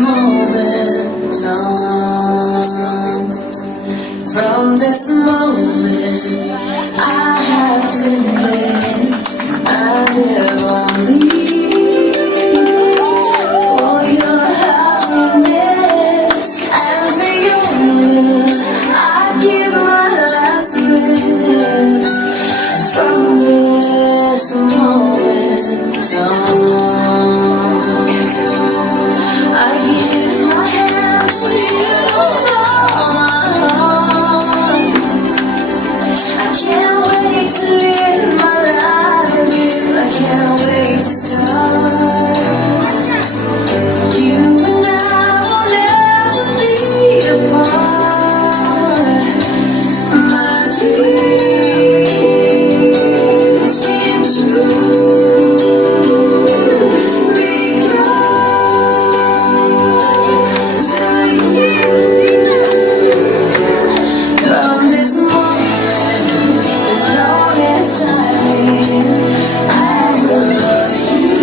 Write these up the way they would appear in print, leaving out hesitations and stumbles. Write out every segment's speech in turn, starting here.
moment on. From this moment I have been blessed. I live only for your happiness and for your love. I give my last breath. From this moment on, I give my hand to you, Lord. I can't wait to live my life with you. I can't wait to start. You and I will never be apart. My dreams came true because of you. From this moment, as long as I live, I will love you.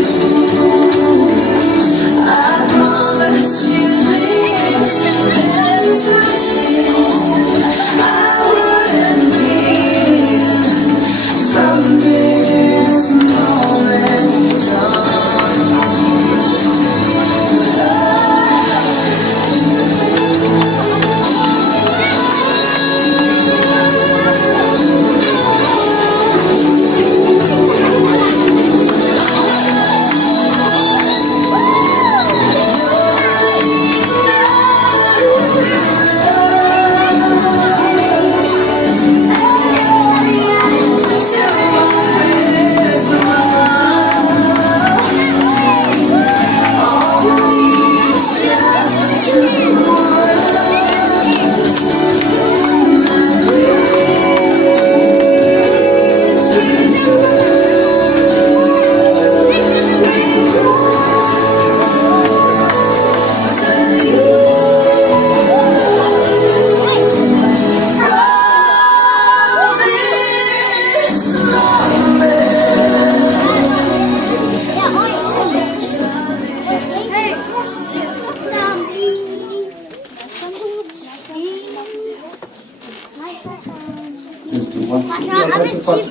I promise you this, there's nothing I wouldn't give. From this moment on,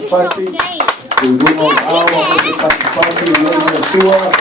Party. The room of our party, the room of tour.